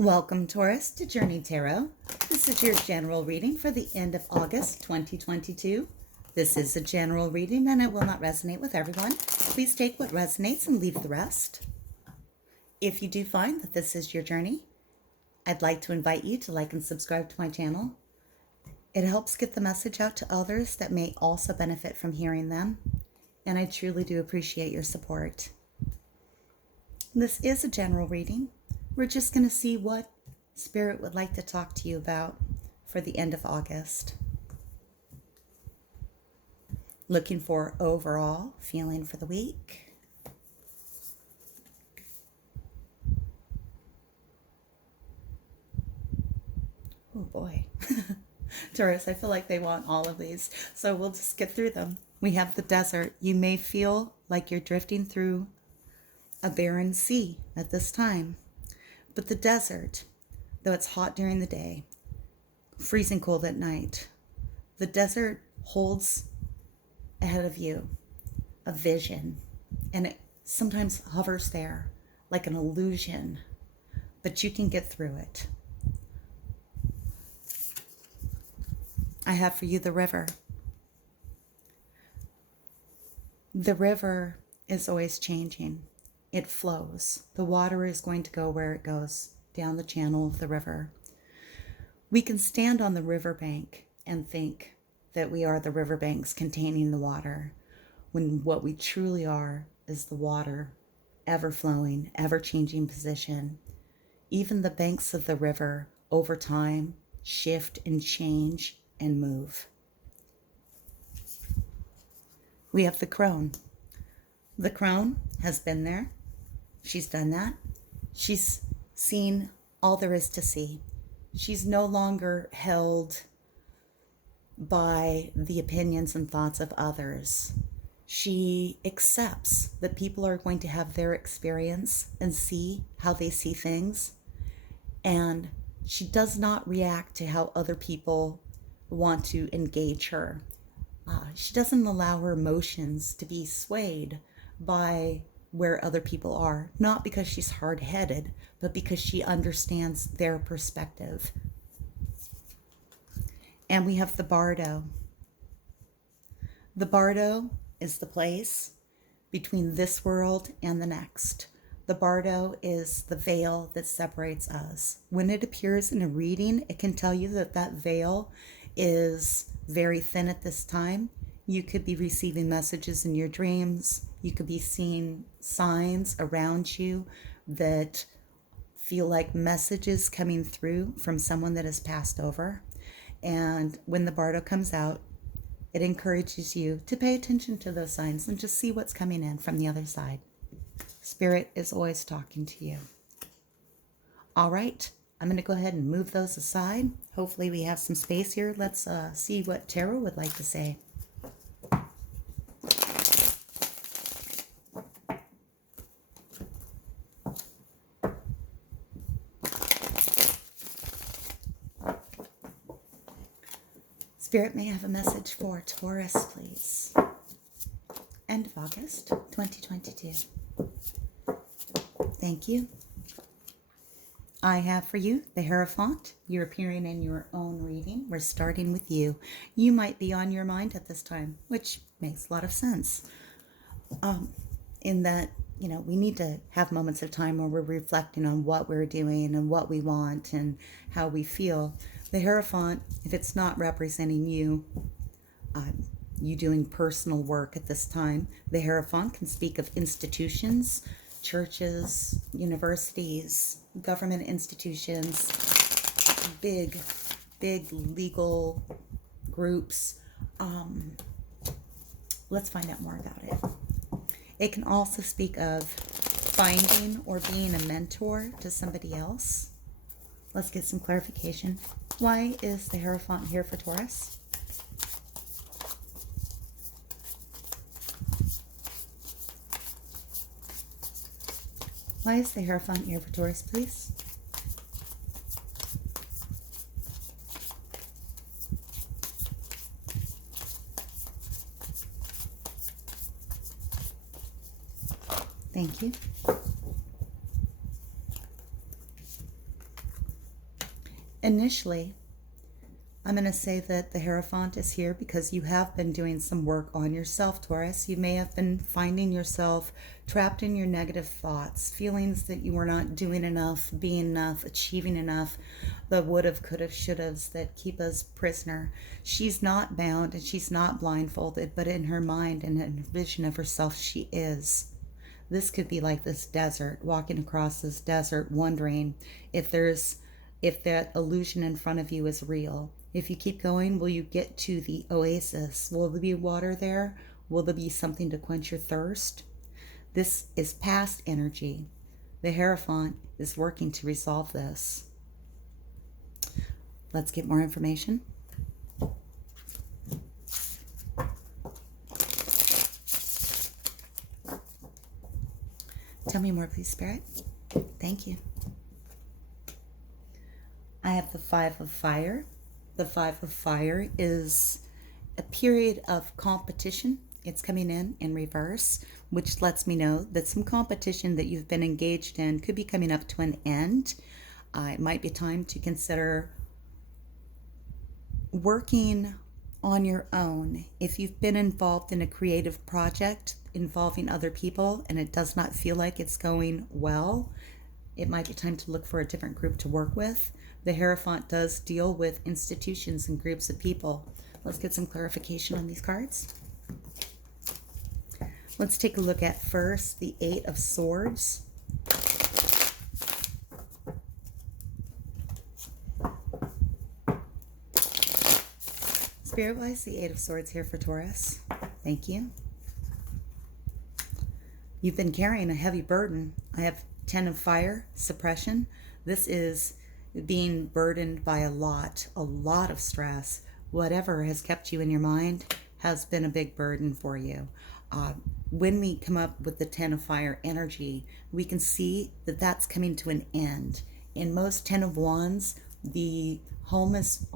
Welcome, Taurus, to Journey Tarot. This is your general reading for the end of August 2022. This is a general reading and it will not resonate with everyone. Please take what resonates and leave the rest. If you do find that this is your journey, I'd like to invite you to like and subscribe to my channel. It helps get the message out to others that may also benefit from hearing them, and I truly do appreciate your support. This is a general reading. We're just going to see what Spirit would like to talk to you about for the end of August. Looking for overall feeling for the week. Oh boy. Taurus, I feel like they want all of these, so we'll just get through them. We have the desert. You may feel like you're drifting through a barren sea at this time. But the desert, though it's hot during the day, freezing cold at night, the desert holds ahead of you a vision, and it sometimes hovers there like an illusion, but you can get through it. I have for you the river. The river is always changing. It flows. The water is going to go where it goes, down the channel of the river. We can stand on the riverbank and think that we are the riverbanks containing the water, when what we truly are is the water, ever flowing, ever changing position. Even the banks of the river, over time, shift and change and move. We have the Crone. The Crone has been there. She's done that. She's seen all there is to see. She's no longer held by the opinions and thoughts of others. She accepts that people are going to have their experience and see how they see things. And she does not react to how other people want to engage her. She doesn't allow her emotions to be swayed by where other people are, not because she's hard-headed, but because she understands their perspective. And we have the Bardo. The Bardo is the place between this world and the next. The Bardo is the veil that separates us. When it appears in a reading, it can tell you that that veil is very thin at this time. You could be receiving messages in your dreams. You could be seeing signs around you that feel like messages coming through from someone that has passed over. And when the Bardo comes out, it encourages you to pay attention to those signs and just see what's coming in from the other side. Spirit is always talking to you. All right, I'm going to go ahead and move those aside. Hopefully we have some space here. Let's see what Tarot would like to say. Spirit may have a message for Taurus, please. End of August 2022. Thank you. I have for you the Hierophant. You're appearing in your own reading. We're starting with you. You might be on your mind at this time, which makes a lot of sense. In that, we need to have moments of time where we're reflecting on what we're doing and what we want and how we feel. The Hierophant, if it's not representing you, you doing personal work at this time, the Hierophant can speak of institutions, churches, universities, government institutions, big legal groups. Let's find out more about it. It can also speak of finding or being a mentor to somebody else. Let's get some clarification. Why is the Hierophant here for Taurus? Why is the Hierophant here for Taurus, please? Thank you. Initially, I'm going to say that the Hierophant is here because you have been doing some work on yourself, Taurus. You may have been finding yourself trapped in your negative thoughts, feelings that you were not doing enough, being enough, achieving enough, the would've, could've, should'ves that keep us prisoner. She's not bound and she's not blindfolded, but in her mind and in her vision of herself, she is. This could be like this desert, walking across this desert, wondering if that illusion in front of you is real. If you keep going, will you get to the oasis? Will there be water there? Will there be something to quench your thirst? This is past energy. The Hierophant is working to resolve this. Let's get more information. Tell me more, please, Spirit. Thank you. I have the Five of Fire. The Five of Fire is a period of competition. It's coming in reverse, which lets me know that some competition that you've been engaged in could be coming up to an end. It might be time to consider working on your own. If you've been involved in a creative project involving other people and it does not feel like it's going well, it might be time to look for a different group to work with. The Hierophant does deal with institutions and groups of people. Let's get some clarification on these cards. Let's take a look at first the Eight of Swords. Spirit-wise, the Eight of Swords here for Taurus. Thank you. You've been carrying a heavy burden. I have Ten of Fire, suppression. This is being burdened by a lot of stress. Whatever has kept you in your mind has been a big burden for you. When we come up with the Ten of Fire energy, we can see that that's coming to an end. In most Ten of Wands, the home is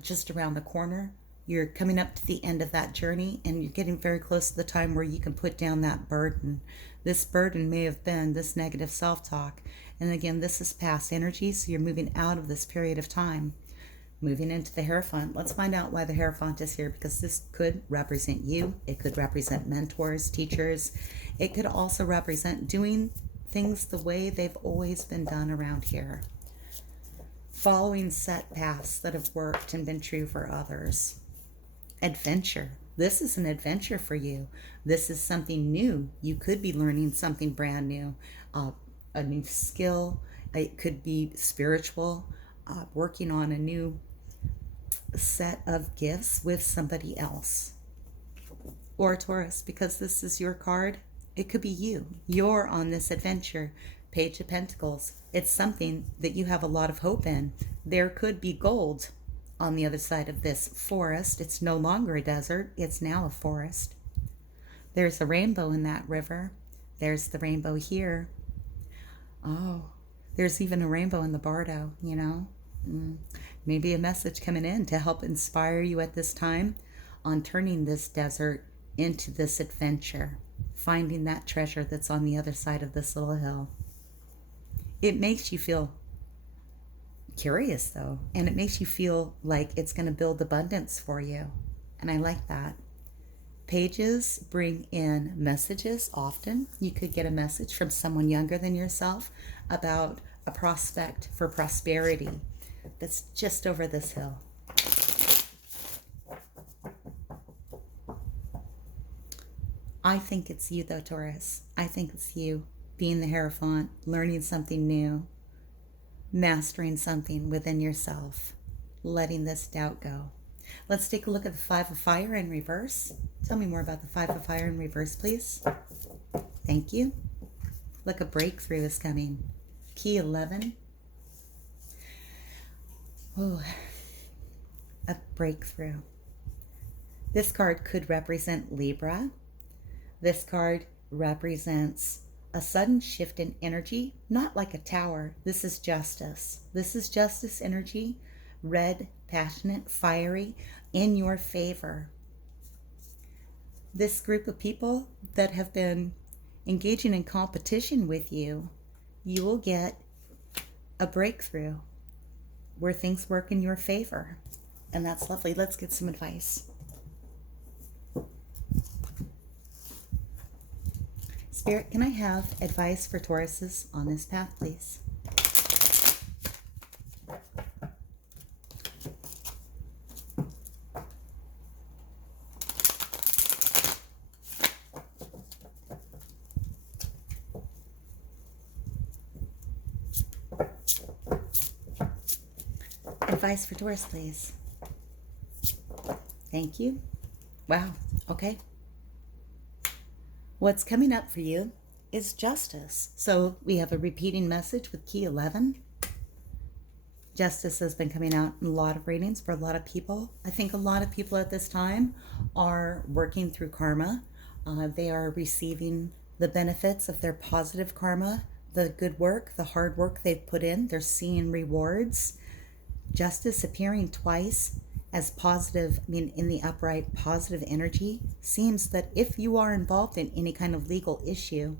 just around the corner. You're coming up to the end of that journey and you're getting very close to the time where you can put down that burden. This burden may have been this negative self-talk. And again, this is past energy, so you're moving out of this period of time. Moving into the Hierophant. Let's find out why the Hierophant is here, because this could represent you. It could represent mentors, teachers. It could also represent doing things the way they've always been done around here. Following set paths that have worked and been true for others. Adventure. This is an adventure for you. This is something new. You could be learning something brand new. A new skill. It could be spiritual. Working on a new set of gifts with somebody else. Or Taurus, because this is your card, it could be you. You're on this adventure. Page of Pentacles. It's something that you have a lot of hope in. There could be gold on the other side of this forest. It's no longer a desert. It's now a forest. There's a rainbow in that river. There's the rainbow here. Oh, there's even a rainbow in the bardo, you know. Maybe a message coming in to help inspire you at this time on turning this desert into this adventure, finding that treasure that's on the other side of this little hill. It makes you feel curious though, and it makes you feel like it's going to build abundance for you, and I like that. Pages bring in messages often. You could get a message from someone younger than yourself about a prospect for prosperity that's just over this hill. I think it's you though, Taurus. I think it's you being the Hierophant, learning something new, mastering something within yourself, letting this doubt go. Let's take a look at the Five of Fire in reverse. Tell me more about the Five of Fire in reverse, please. Thank you. Look, a breakthrough is coming. Key 11. Oh, a breakthrough. This card could represent Libra. This card represents a sudden shift in energy, not like a tower. This is justice. This is justice energy, red, passionate, fiery, in your favor. This group of people that have been engaging in competition with you, you will get a breakthrough. where things work in your favor. And that's lovely. Let's get some advice. Spirit, can I have advice for Tauruses on this path, please? Advice for Taurus, please. Thank you. Wow. Okay. What's coming up for you is justice. So we have a repeating message with key 11. Justice has been coming out in a lot of readings for a lot of people. I think a lot of people at this time are working through karma. They are receiving the benefits of their positive karma, the good work, the hard work they've put in. They're seeing rewards. Justice appearing twice as positive, in the upright positive energy, seems that if you are involved in any kind of legal issue,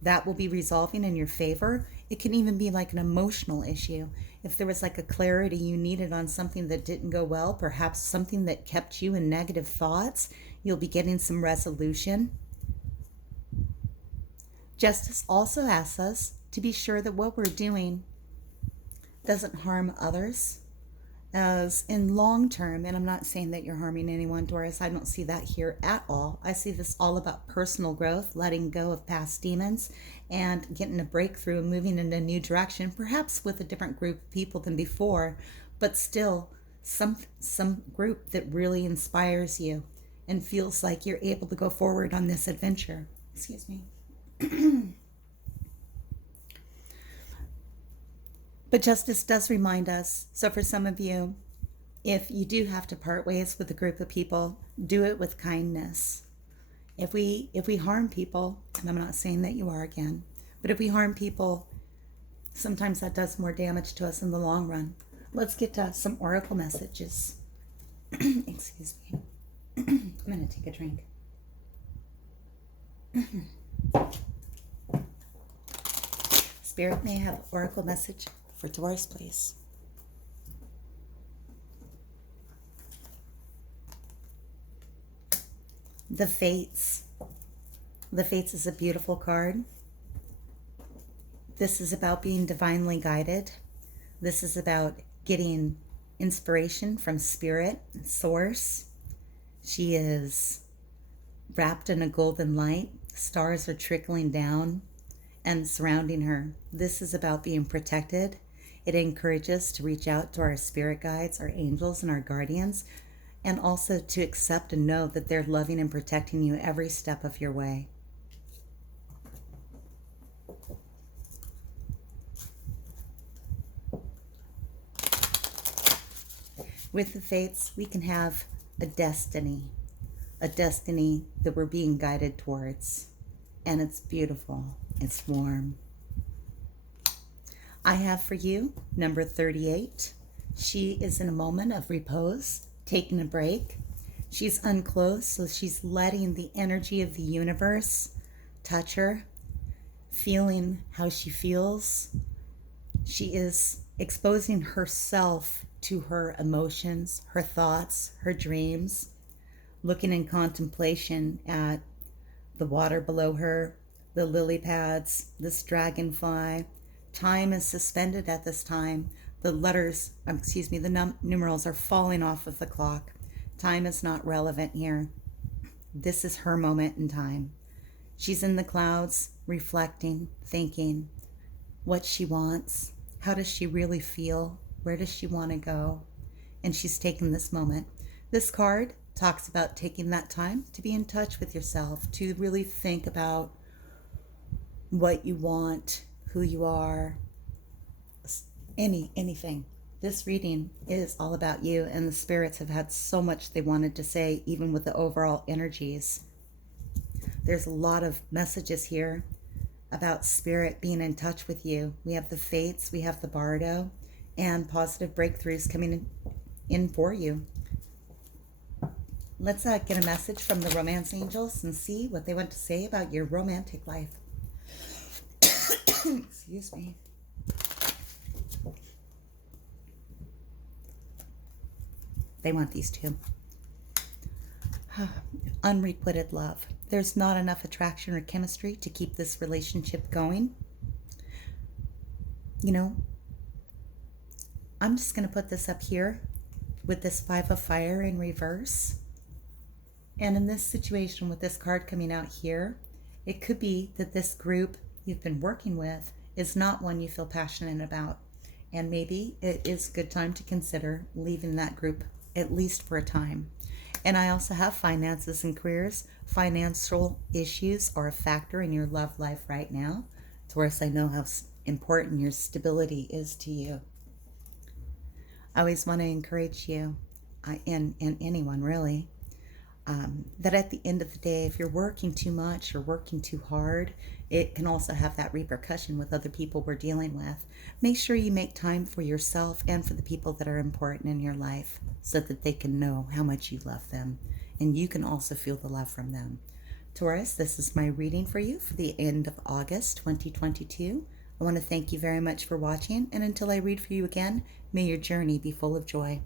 that will be resolving in your favor. It can even be like an emotional issue. If there was like a clarity you needed on something that didn't go well, perhaps something that kept you in negative thoughts, you'll be getting some resolution. Justice also asks us to be sure that what we're doing doesn't harm others. As in long term, and I'm not saying that you're harming anyone, Taurus, I don't see that here at all. I see this all about personal growth, letting go of past demons, and getting a breakthrough and moving in a new direction, perhaps with a different group of people than before, but still some group that really inspires you and feels like you're able to go forward on this adventure. Excuse me. But justice does remind us, so for some of you, if you do have to part ways with a group of people, do it with kindness. If we harm people, and I'm not saying that you are again, but if we harm people, sometimes that does more damage to us in the long run. Let's get to some oracle messages. Excuse me. I'm going to take a drink. Spirit, may I have oracle message for Taurus, please? The Fates. The Fates is a beautiful card. This is about being divinely guided. This is about getting inspiration from Spirit and Source. She is wrapped in a golden light. Stars are trickling down and surrounding her. This is about being protected. It encourages us to reach out to our spirit guides, our angels, and our guardians, and also to accept and know that they're loving and protecting you every step of your way. With the Fates, we can have a destiny that we're being guided towards, and it's beautiful, it's warm. I have for you number 38. She is in a moment of repose, taking a break. She's unclothed, so she's letting the energy of the universe touch her, feeling how she feels. She is exposing herself to her emotions, her thoughts, her dreams, looking in contemplation at the water below her, the lily pads, this dragonfly. Time is suspended at this time. The numerals are falling off of the clock. Time is not relevant here. This is her moment in time. She's in the clouds, reflecting, thinking what she wants. How does she really feel? Where does she want to go? And she's taking this moment. This card talks about taking that time to be in touch with yourself, to really think about what you want, who you are, anything. This reading is all about you, and the spirits have had so much they wanted to say, even with the overall energies. There's a lot of messages here about Spirit being in touch with you. We have the Fates, we have the Bardo, and positive breakthroughs coming in for you. Let's get a message from the romance angels and see what they want to say about your romantic life. Excuse me. They want these two. Unrequited love. There's not enough attraction or chemistry to keep this relationship going. You know, I'm just going to put this up here with this Five of Fire in reverse. And in this situation with this card coming out here, it could be that this group you've been working with is not one you feel passionate about. And maybe it is a good time to consider leaving that group, at least for a time. And I also have finances and careers. Financial issues are a factor in your love life right now. Taurus, I know how important your stability is to you. I always want to encourage you, and anyone really, that at the end of the day, if you're working too much or working too hard, it can also have that repercussion with other people we're dealing with. Make sure you make time for yourself and for the people that are important in your life so that they can know how much you love them and you can also feel the love from them. Taurus, this is my reading for you for the end of August 2022. I want to thank you very much for watching, and until I read for you again, may your journey be full of joy.